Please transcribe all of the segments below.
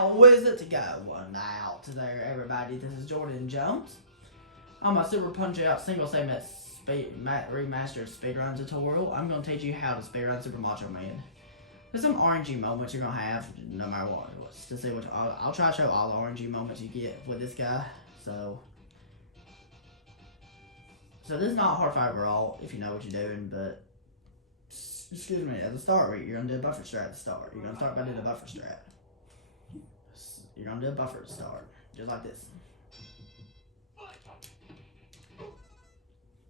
How is it to go? One out there, everybody. This is Jordan Jones. On my Super Punchout single segment remastered speedrun tutorial, I'm going to teach you how to speedrun Super Macho Man. There's some RNG moments you're going to have, no matter what. To see which, I'll try to show all the RNG moments you get with this guy. So this is not a hard fight overall, if you know what you're doing, but excuse me, at the start, you're going to do a buffer strat at the start. You're going to start by doing a buffer strat. You're going to do a buffer at the start, just like this.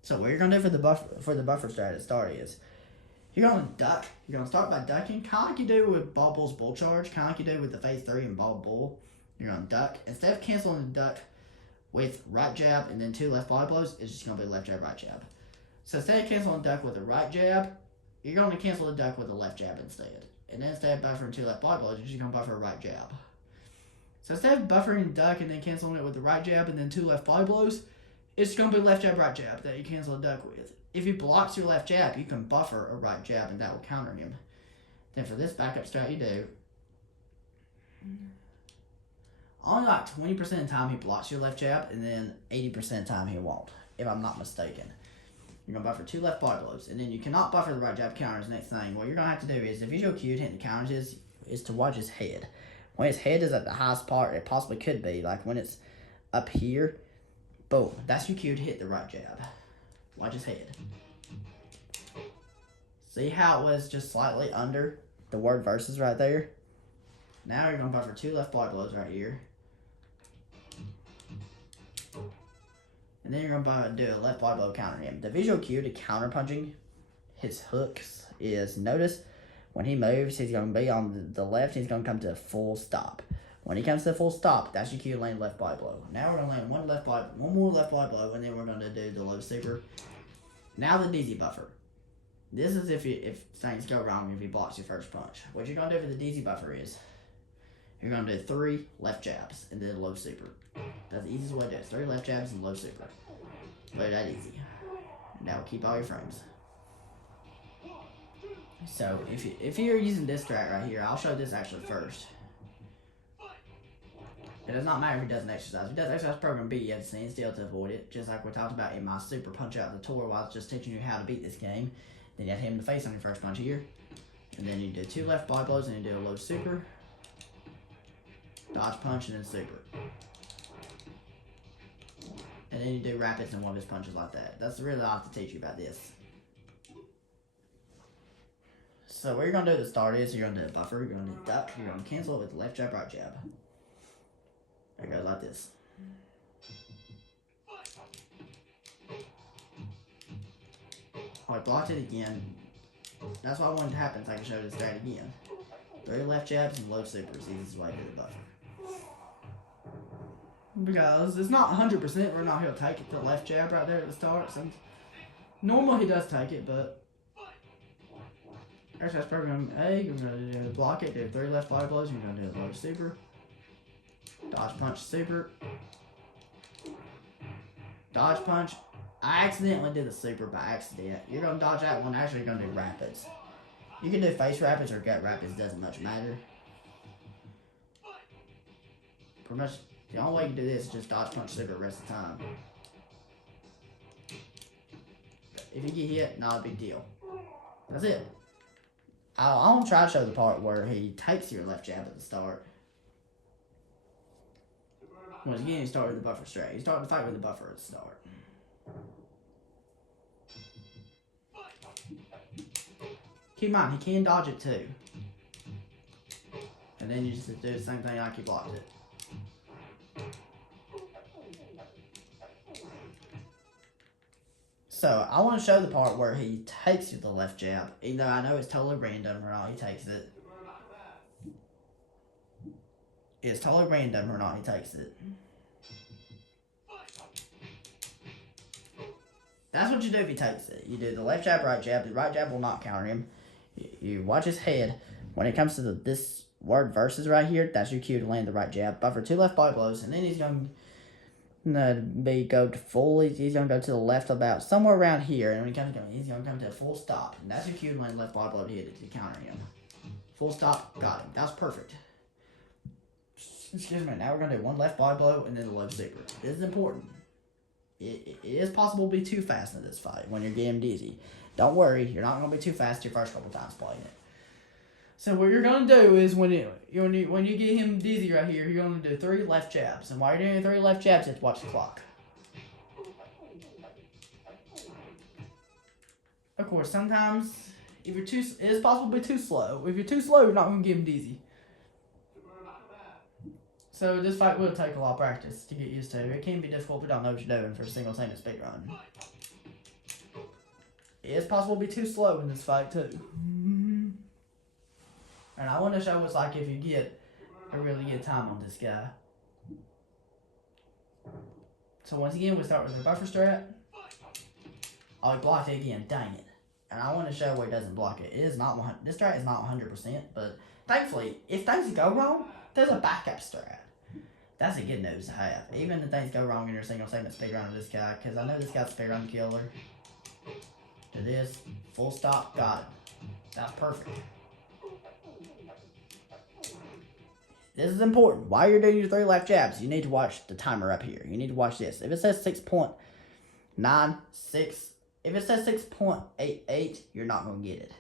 So what you're going to do for the buffer strat at the start is, you're going to duck. You're going to start by ducking, kind of like you do with Ball Bull's Bull Charge, kind of like you do with the Phase 3 and Ball Bull. You're going to duck. Instead of canceling the duck with right jab and then 2 left body blows, it's just going to be left jab, right jab. So instead of canceling the duck with a right jab, you're going to cancel the duck with a left jab instead. And then instead of buffering 2 left body blows, you're just going to buffer a right jab. So instead of buffering the duck and then canceling it with the right jab and then 2 left body blows, it's going to be left jab, right jab that you cancel the duck with. If he blocks your left jab, you can buffer a right jab and that will counter him. Then for this backup strat you do, only like 20% of the time he blocks your left jab and then 80% of the time he won't, if I'm not mistaken. You're going to buffer 2 left body blows, and then you cannot buffer the right jab counters. Next thing, what you're going to have to do is, the visual cue to hitting the counters is to watch his head. When his head is at the highest part it possibly could be, like when it's up here, boom, that's your cue to hit the right jab. Watch his head. See how it was just slightly under the word versus right there? Now you're going to buffer 2 left body blows right here. And then you're going to do a left body blow counter him. The visual cue to counter punching his hooks is, notice when he moves, he's going to be on the left, he's going to come to a full stop. When he comes to a full stop, that's your cue to land left body blow. Now we're going to land one more left body blow, and then we're going to do the low super. Now the DZ buffer. This is if things go wrong, if he blocks your first punch. What you're going to do for the DZ buffer is, you're going to do 3 left jabs and then low super. That's the easiest way to do it. 3 left jabs and low super. But that easy. Now keep all your frames. So if you're using this strat right here, I'll show this actually first. It does not matter if he does an exercise. If he does exercise program B, you have to stand still to avoid it. Just like we talked about in my Super Punch-Out tutorial while I was just teaching you how to beat this game. Then you have to hit him in the face on your first punch here. And then you do 2 left body blows and you do a low super. Dodge punch and then super. And then you do rapids and one of his punches like that. That's really all I have to teach you about this. So what you're going to do at the start is, you're going to do a buffer, you're going to do duck, you're going to cancel it with the left jab, right jab. It goes like this. Oh, I blocked it again. That's what I wanted to happen so I can show this strat again. 3 left jabs and low supers, easiest way to do the buffer. Because it's not 100% whether or not he'll take it, the left jab right there at the start. So normally he does take it, but exercise program A, you're going to do block it, do 3 left body blows, you're going to do a low super. Dodge punch super. Dodge punch. I accidentally did the super by accident. You're going to dodge that one, actually you're going to do rapids. You can do face rapids or gut rapids, doesn't much matter. Pretty much the only way you can do this is just dodge punch super the rest of the time. If you get hit, not a big deal. That's it. I want to try to show the part where he takes your left jab at the start. Once again, you start with the buffer strat. You start the fight with the buffer at the start. Keep in mind, he can dodge it too. And then you just do the same thing like you blocked it. So, I want to show the part where he takes the left jab. Even though I know it's totally random or not he takes it. It's totally random or not he takes it. That's what you do if he takes it. You do the left jab, right jab. The right jab will not counter him. You watch his head. When it comes to this word versus right here, that's your cue to land the right jab. Buffer 2 left body blows, and then he's going to go to full. He's going to go to the left about somewhere around here, and when he's going to come to a full stop. And that's your cue to land left body blow to hit it to counter him. Full stop, got him. That was perfect. Excuse me. Now we're gonna do one left body blow and then the low super. This is important. It is possible to be too fast in this fight when you're getting dizzy. Don't worry, you're not gonna be too fast your first couple times playing it. So what you're gonna do is when you get him dizzy right here, you're gonna do 3 left jabs. And while you're doing 3 left jabs, you have to watch the clock. Of course, sometimes if you're too, it's possible to be too slow. If you're too slow, you're not gonna get him dizzy. So this fight will take a lot of practice to get used to. It can be difficult if you don't know what you're doing for a single segment speedrun. It is possible to be too slow in this fight too. And I want to show what it's like if you get a really good time on this guy. So once again, we start with the buffer strat. Oh, he blocked it again. Dang it. And I want to show where he doesn't block it. It is not this strat is not 100%, but thankfully, if things go wrong, there's a backup strat. That's a good news to have. Even if things go wrong in your single segment speedrun of this guy, because I know this guy's a speedrun killer. To this, full stop, got it. That's perfect. This is important. While you're doing your 3 left jabs, you need to watch the timer up here. You need to watch this. If it says 6.96, if it says 6.88, you're not going to get it.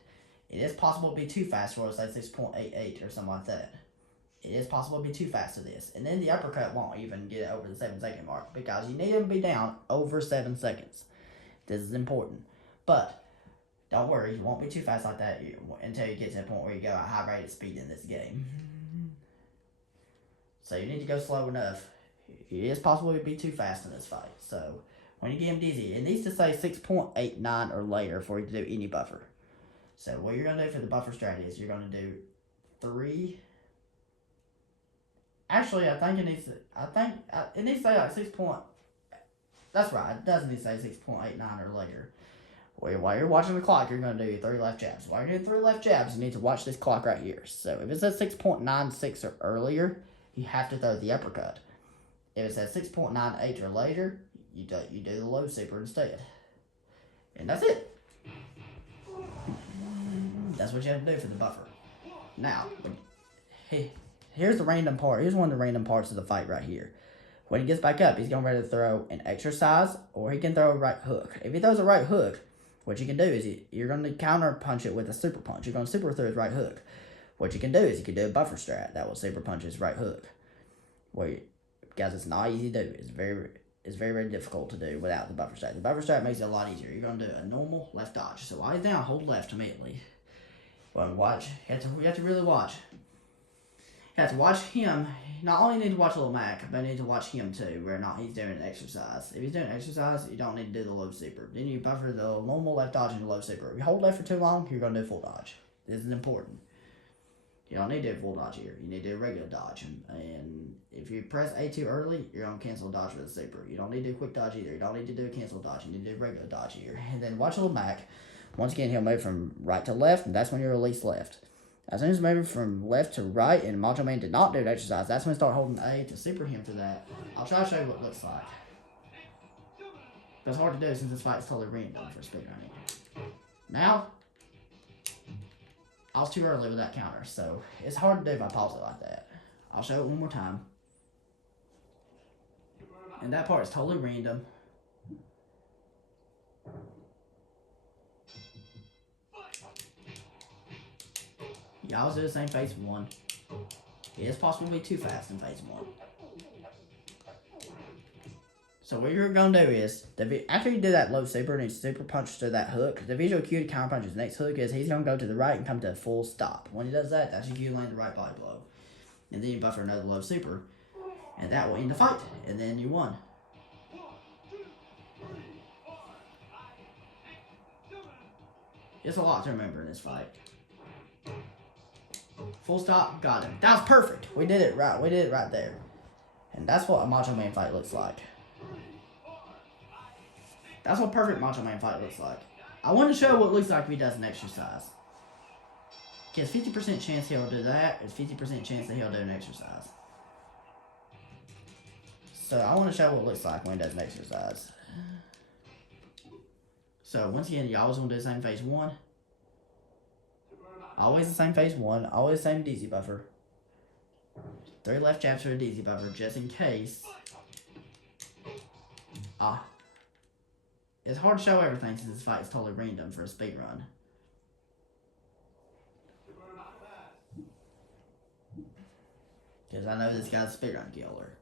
It is possible to be too fast for it, say 6.88 or something like that. It is possible to be too fast to this. And then the uppercut won't even get it over the 7-second mark because you need him to be down over 7 seconds. This is important. But don't worry, you won't be too fast like that until you get to the point where you go at high rate of speed in this game. So you need to go slow enough. It is possible to be too fast in this fight. So when you get him dizzy, it needs to say 6.89 or later for you to do any buffer. So what you're going to do for the buffer strat is you're going to do 3. Actually, I think it needs to say like 6. That's right, it does need to say 6.89 or later. While you're watching the clock, you're going to do your 3 left jabs. While you're doing 3 left jabs, you need to watch this clock right here. So if it says 6.96 or earlier, you have to throw the uppercut. If it says 6.98 or later, you do the low super instead. And that's it. That's what you have to do for the buffer. Now, here's the random part. Here's one of the random parts of the fight right here. When he gets back up, he's going to ready to throw an exercise, or he can throw a right hook. If he throws a right hook, what you can do is you're going to counter punch it with a super punch. You're going to super through his right hook. What you can do is you can do a buffer strat that will super punch his right hook. Guys, it's not easy to do. It's very, very difficult to do without the buffer strat. The buffer strat makes it a lot easier. You're going to do a normal left dodge. So while he's down, hold left immediately. Well, watch. You have to really watch. You have to watch him. Not only need to watch Little Mac, but you need to watch him too, where not he's doing an exercise. If he's doing an exercise, you don't need to do the low super. Then you buffer the normal left dodge and the low super. If you hold left for too long, you're going to do full dodge. This is important. You don't need to do full dodge here. You need to do regular dodge. And if you press A too early, you're going to cancel dodge with a super. You don't need to do quick dodge either. You don't need to do a cancel dodge. You need to do regular dodge here. And then watch Little Mac. Once again, he'll move from right to left, and that's when you release left. As soon as moving from left to right, and Macho Man did not do the exercise, that's when you start holding A to super him for that. I'll try to show you what it looks like. But it's hard to do since this fight's totally random for speedrunning. Now, I was too early with that counter, so it's hard to do if I pause it like that. I'll show it one more time. And that part is totally random. You always do the same phase 1. It is possible to be too fast in phase 1. So what you're going to do is, after you do that low super and you super punch to that hook, the visual cue to counter punch his next hook is he's going to go to the right and come to a full stop. When he does that, that's your cue to land the right body blow. And then you buffer another low super, and that will end the fight, and then you won. It's a lot to remember in this fight. Full stop, got him. That was perfect. We did it right. We did it right there. And that's what a Macho Man fight looks like. That's what a perfect Macho Man fight looks like. I want to show what it looks like if he does an exercise. He has 50% chance he'll do that. There's 50% chance that he'll do an exercise. So I want to show what it looks like when he does an exercise. So once again, you always want to do the same phase 1. Always the same phase 1. Always the same DZ buffer. 3 left jabs for a DZ buffer just in case. It's hard to show everything since this fight is totally random for a speedrun. Because I know this guy's a speedrun killer.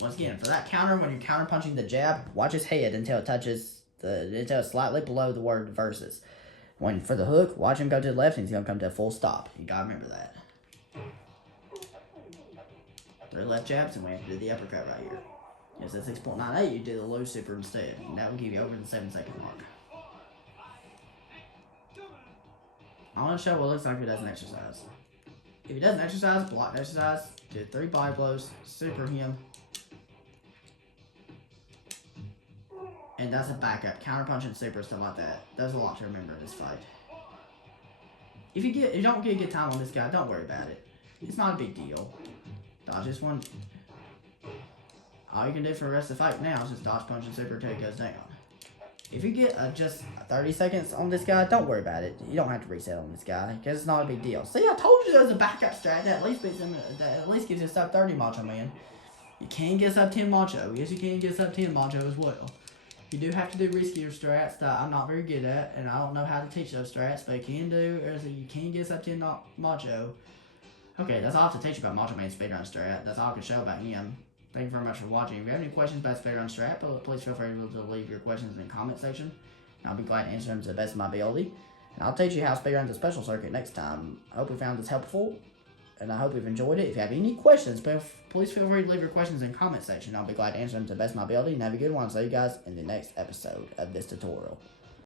Once again, for that counter, when you're counter punching the jab, watch his head until it touches until it's slightly below the word versus. When for the hook, watch him go to the left and he's gonna come to a full stop. You gotta remember that. 3 left jabs and we have to do the uppercut right here. Yes, at 6.98, you do the low super instead. And that will give you over the 7-second mark. I want to show what it looks like if he does an exercise. If he does an exercise, block the exercise, do 3 body blows, super him. And that's a backup. Counter punch and super, stuff like that. There's a lot to remember in this fight. If you don't get a good time on this guy, don't worry about it. It's not a big deal. Dodge this one. All you can do for the rest of the fight now is just dodge punch and super until he goes down. If you get just 30 seconds on this guy, don't worry about it. You don't have to reset on this guy because it's not a big deal. See, I told you there's a backup strat that at least beats him. That at least gives you a sub 30 Macho Man. You can get sub 10 Macho. Yes, you can get sub 10 Macho as well. You do have to do riskier strats that I'm not very good at, and I don't know how to teach those strats, but you can get sub 10 Macho. Okay, that's all I have to teach you about Macho Man's speedrun strat. That's all I can show about him. Thank you very much for watching. If you have any questions about speedrun strat, please feel free to leave your questions in the comment section. And I'll be glad to answer them to the best of my ability. And I'll teach you how to speedrun the special circuit next time. I hope you found this helpful, and I hope you've enjoyed it. If you have any questions, please feel free to leave your questions in the comment section. I'll be glad to answer them to the best of my ability. And have a good one. I'll see you guys in the next episode of this tutorial.